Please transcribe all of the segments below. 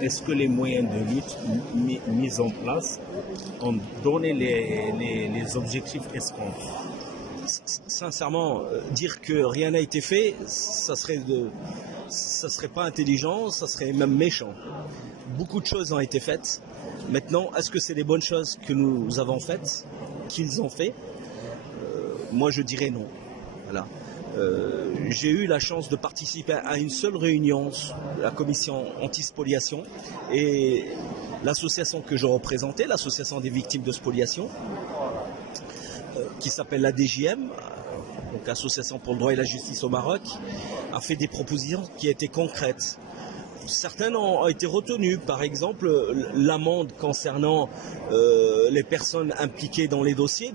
Est-ce que les moyens de lutte mis en place ont donné les objectifs escomptés? Sincèrement, dire que rien n'a été fait, ça serait pas intelligent, ça serait même méchant. Beaucoup de choses ont été faites. Maintenant, est-ce que c'est les bonnes choses que nous avons faites, qu'ils ont fait? Moi, je dirais non. Voilà. J'ai eu la chance de participer à une seule réunion, la commission anti-spoliation, et l'association que je représentais, l'association des victimes de spoliation, qui s'appelle la DJM, donc Association pour le droit et la justice au Maroc, a fait des propositions qui étaient concrètes. Certaines ont été retenues, par exemple l'amende concernant les personnes impliquées dans les dossiers,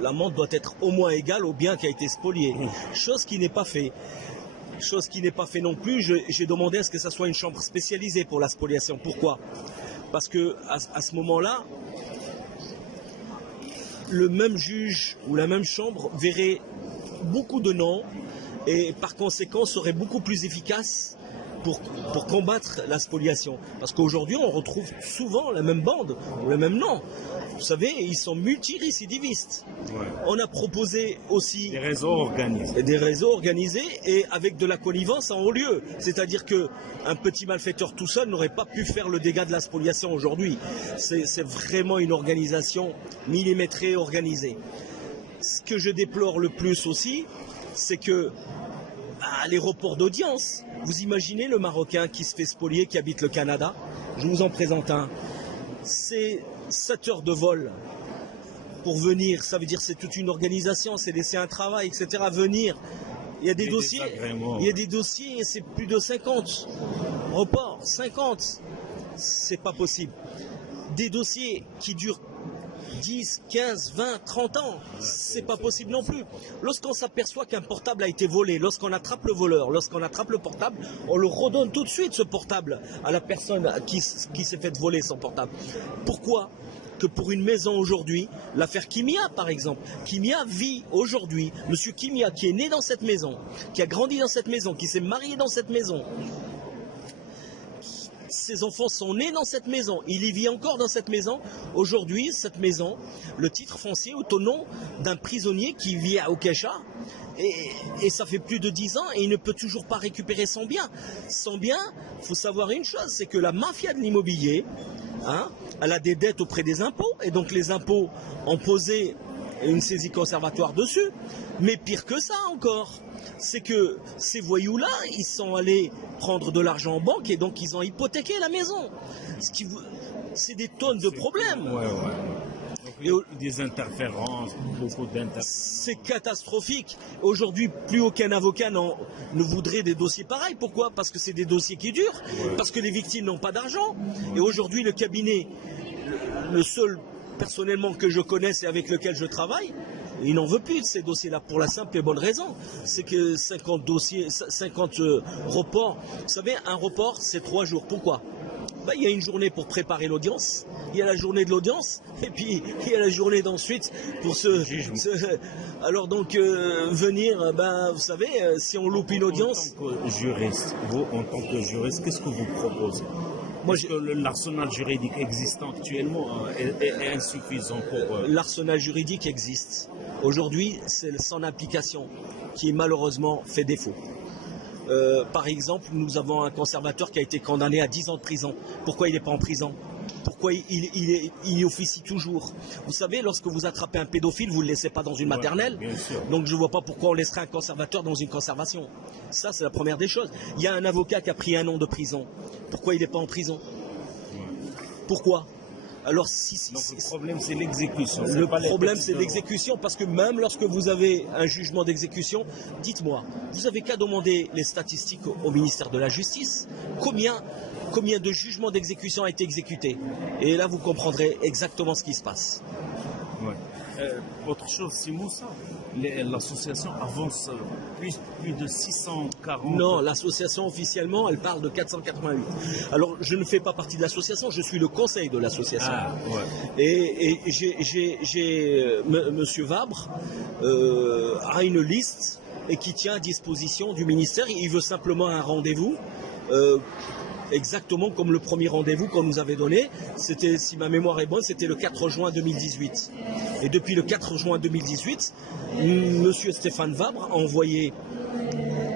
l'amende doit être au moins égale au bien qui a été spolié, chose qui n'est pas fait. Chose qui n'est pas fait non plus, j'ai demandé à ce que ça soit une chambre spécialisée pour la spoliation. Pourquoi? Parce que à ce moment-là, le même juge ou la même chambre verrait beaucoup de noms et par conséquent serait beaucoup plus efficace pour combattre la spoliation. Parce qu'aujourd'hui, on retrouve souvent la même bande ou le même nom. Vous savez, ils sont multirécidivistes. Ouais. On a proposé aussi des réseaux organisés. Des réseaux organisés et avec de la connivence en haut lieu. C'est-à-dire qu'un petit malfaiteur tout seul n'aurait pas pu faire le dégât de la spoliation aujourd'hui. C'est vraiment une organisation millimétrée, organisée. Ce que je déplore le plus aussi, c'est que les reports d'audience. Vous imaginez le Marocain qui se fait spolier, qui habite le Canada? Je vous en présente un. C'est 7 heures de vol pour venir. Ça veut dire que c'est toute une organisation, c'est laisser un travail, etc. Venir. Il y a des dossiers, et c'est plus de 50 reports. 50. C'est pas possible. Des dossiers qui durent 10, 15, 20, 30 ans, c'est pas possible non plus. Lorsqu'on s'aperçoit qu'un portable a été volé, lorsqu'on attrape le voleur, lorsqu'on attrape le portable, on le redonne tout de suite ce portable à la personne qui s'est fait voler son portable. Pourquoi? Que pour une maison aujourd'hui, l'affaire Kimia par exemple, Kimia vit aujourd'hui, monsieur Kimia qui est né dans cette maison, qui a grandi dans cette maison, qui s'est marié dans cette maison, ses enfants sont nés dans cette maison, il y vit encore dans cette maison. Aujourd'hui, cette maison, le titre foncier est au nom d'un prisonnier qui vit à Okesha et ça fait plus de 10 ans et il ne peut toujours pas récupérer son bien. Son bien, il faut savoir une chose, c'est que la mafia de l'immobilier, elle a des dettes auprès des impôts et donc les impôts ont posé une saisie conservatoire dessus. Mais pire que ça encore, c'est que ces voyous-là, ils sont allés prendre de l'argent en banque et donc ils ont hypothéqué la maison. C'est des tonnes de problèmes. Ouais. Des interférences, beaucoup d'interférences. C'est catastrophique. Aujourd'hui, plus aucun avocat ne voudrait des dossiers pareils. Pourquoi? Parce que c'est des dossiers qui durent, parce que les victimes n'ont pas d'argent. Et aujourd'hui, le cabinet, le seul personnellement que je connaisse et avec lequel je travaille, il n'en veut plus de ces dossiers-là pour la simple et bonne raison. C'est que 50 dossiers, 50 reports. Vous savez, un report, c'est 3 jours. Pourquoi? Il y a une journée pour préparer l'audience, il y a la journée de l'audience, et puis il y a la journée d'ensuite pour alors donc venir, vous savez, si on loupe une audience... En tant que juriste, qu'est-ce que vous proposez? Est-ce que l'arsenal juridique existant actuellement est insuffisant pour... L'arsenal juridique existe. Aujourd'hui, c'est son application qui malheureusement fait défaut. Par exemple, nous avons un conservateur qui a été condamné à 10 ans de prison. Pourquoi il n'est pas en prison? Pourquoi il officie toujours? Vous savez, lorsque vous attrapez un pédophile, vous ne le laissez pas dans une maternelle. Donc je ne vois pas pourquoi on laisserait un conservateur dans une conservation. Ça, c'est la première des choses. Il y a un avocat qui a pris 1 an de prison. Pourquoi il n'est pas en prison? Pourquoi? Alors, donc le problème, c'est l'exécution. Le problème, c'est l'exécution, parce que même lorsque vous avez un jugement d'exécution, dites-moi, vous n'avez qu'à demander les statistiques au ministère de la Justice. Combien de jugements d'exécution a été exécuté? Et là, vous comprendrez exactement ce qui se passe. Autre chose, c'est Moussa. L'association avance plus de 640. Non, l'association officiellement, elle parle de 488. Alors, je ne fais pas partie de l'association, je suis le conseil de l'association. Et Monsieur Vabre a une liste et qui tient à disposition du ministère. Il veut simplement un rendez-vous. exactement comme le premier rendez-vous qu'on nous avait donné. C'était, si ma mémoire est bonne, c'était le 4 juin 2018. Et depuis le 4 juin 2018, monsieur Stéphane Vabre a envoyé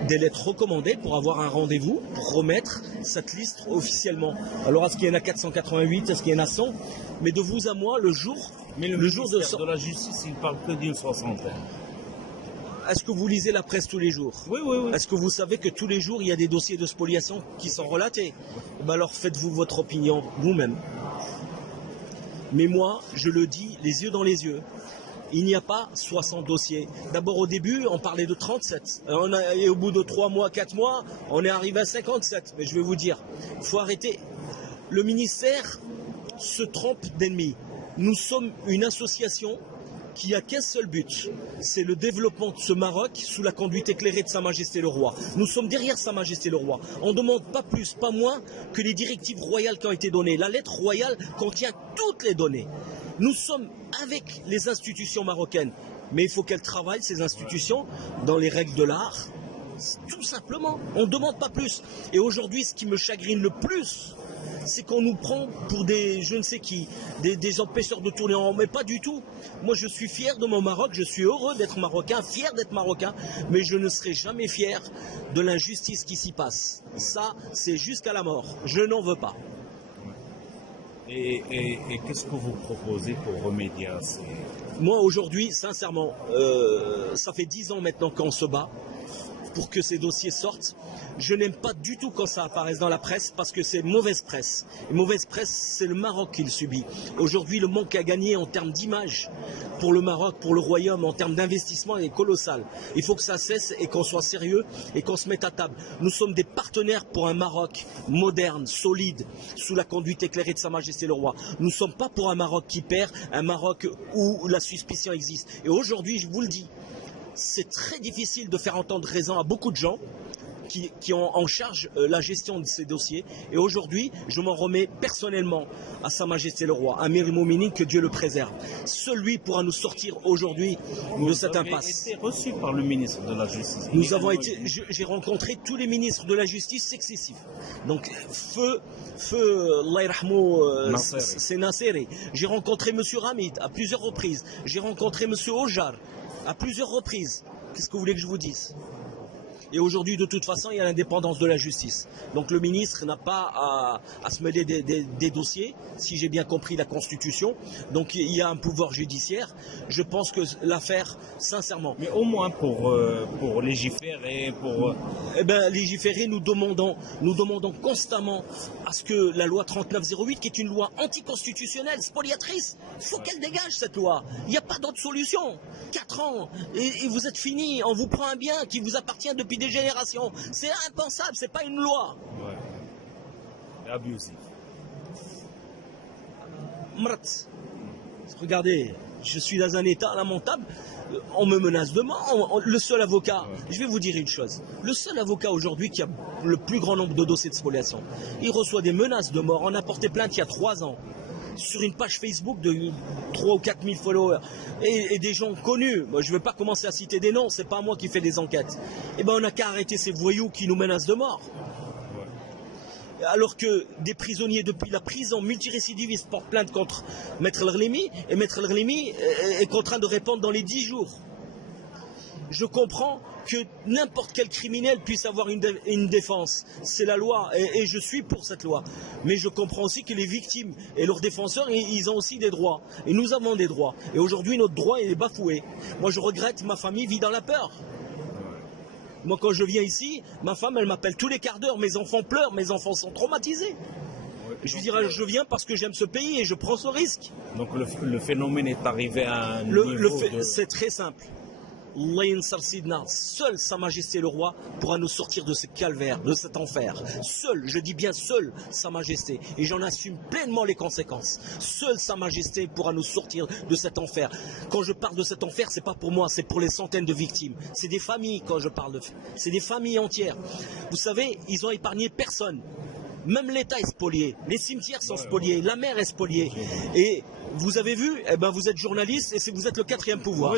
des lettres recommandées pour avoir un rendez-vous, pour remettre cette liste officiellement. Alors, est-ce qu'il y en a 488, est-ce qu'il y en a 100? Mais de vous à moi, le jour... Mais le jour de la justice, il parle que d'une soixantaine. Est-ce que vous lisez la presse tous les jours? Oui, oui, oui. Est-ce que vous savez que tous les jours, il y a des dossiers de spoliation qui sont relatés? Ben alors faites-vous votre opinion vous-même. Mais moi, je le dis les yeux dans les yeux. Il n'y a pas 60 dossiers. D'abord, au début, on parlait de 37. Et au bout de 3 mois, 4 mois, on est arrivé à 57. Mais je vais vous dire, il faut arrêter. Le ministère se trompe d'ennemis. Nous sommes une association qui a qu'un seul but, c'est le développement de ce Maroc sous la conduite éclairée de Sa Majesté le Roi. Nous sommes derrière Sa Majesté le Roi. On ne demande pas plus, pas moins que les directives royales qui ont été données. La lettre royale contient toutes les données. Nous sommes avec les institutions marocaines, mais il faut qu'elles travaillent, ces institutions, dans les règles de l'art. Tout simplement, on ne demande pas plus. Et aujourd'hui, ce qui me chagrine le plus, c'est qu'on nous prend pour des, je ne sais qui, des empêcheurs de tourner en rond, mais pas du tout. Moi, je suis fier de mon Maroc, je suis heureux d'être marocain, fier d'être marocain, mais je ne serai jamais fier de l'injustice qui s'y passe. Ça, c'est jusqu'à la mort. Je n'en veux pas. Et qu'est-ce que vous proposez pour remédier à ces... Moi, aujourd'hui, sincèrement, ça fait 10 ans maintenant qu'on se bat pour que ces dossiers sortent. Je n'aime pas du tout quand ça apparaisse dans la presse parce que c'est mauvaise presse. Et mauvaise presse, c'est le Maroc qui le subit. Aujourd'hui, le manque à gagner en termes d'image pour le Maroc, pour le royaume, en termes d'investissement est colossal. Il faut que ça cesse et qu'on soit sérieux et qu'on se mette à table. Nous sommes des partenaires pour un Maroc moderne, solide, sous la conduite éclairée de Sa Majesté le Roi. Nous ne sommes pas pour un Maroc qui perd, un Maroc où la suspicion existe. Et aujourd'hui, je vous le dis, c'est très difficile de faire entendre raison à beaucoup de gens qui ont en charge la gestion de ces dossiers. Et aujourd'hui, je m'en remets personnellement à Sa Majesté le Roi, Amir el-Mouminin, que Dieu le préserve. Seul lui pourra nous sortir aujourd'hui de cette impasse. Vous avez été reçu par le ministre de la Justice. Nous avons été, j'ai rencontré tous les ministres de la Justice successifs. Donc, feu, Allah yarhamou, c'est Nasseri. J'ai rencontré M. Ramid à plusieurs reprises. J'ai rencontré M. Ojar à plusieurs reprises. Qu'est-ce que vous voulez que je vous dise ? Et aujourd'hui, de toute façon, il y a l'indépendance de la justice. Donc le ministre n'a pas à se mêler des dossiers, si j'ai bien compris la Constitution. Donc il y a un pouvoir judiciaire. Je pense que l'affaire, sincèrement... Mais au moins pour légiférer, pour... Eh bien, légiférer, nous demandons constamment à ce que la loi 3908, qui est une loi anticonstitutionnelle, spoliatrice, il faut qu'elle dégage cette loi. Il n'y a pas d'autre solution. 4 ans, et vous êtes fini. On vous prend un bien qui vous appartient depuis des générations. C'est impensable, c'est pas une loi. Ouais. C'est abusif. Regardez, je suis dans un état lamentable. On me menace de mort. Le seul avocat, je vais vous dire une chose. Le seul avocat aujourd'hui qui a le plus grand nombre de dossiers de spoliation, il reçoit des menaces de mort. On a porté plainte il y a 3 ans. Sur une page Facebook de 3 ou 4 000 followers et des gens connus. Moi, je ne vais pas commencer à citer des noms, c'est pas moi qui fais des enquêtes. Eh ben, on n'a qu'à arrêter ces voyous qui nous menacent de mort. Ouais. Alors que des prisonniers depuis la prison multirécidivistes portent plainte contre Maître Lerlimi et Maître Lerlimi est contraint de répondre dans les 10 jours. Je comprends que n'importe quel criminel puisse avoir une défense. C'est la loi et je suis pour cette loi. Mais je comprends aussi que les victimes et leurs défenseurs, ils ont aussi des droits. Et nous avons des droits. Et aujourd'hui, notre droit est bafoué. Moi, je regrette, ma famille vit dans la peur. Moi, quand je viens ici, ma femme, elle m'appelle tous les quarts d'heure. Mes enfants pleurent, mes enfants sont traumatisés. Je lui dirais, je viens parce que j'aime ce pays et je prends ce risque. Donc le phénomène est arrivé à un niveau C'est très simple. Seul Sa Majesté le Roi pourra nous sortir de ce calvaire, de cet enfer. Seul, je dis bien seul Sa Majesté, et j'en assume pleinement les conséquences. Seul Sa Majesté pourra nous sortir de cet enfer. Quand je parle de cet enfer, c'est pas pour moi, c'est pour les centaines de victimes. C'est des familles quand je parle c'est des familles entières. Vous savez, ils ont épargné personne. Même l'État est spolié, les cimetières sont spoliés, la mer est spoliée. Et vous avez vu, eh ben vous êtes journaliste et vous êtes le 4e pouvoir.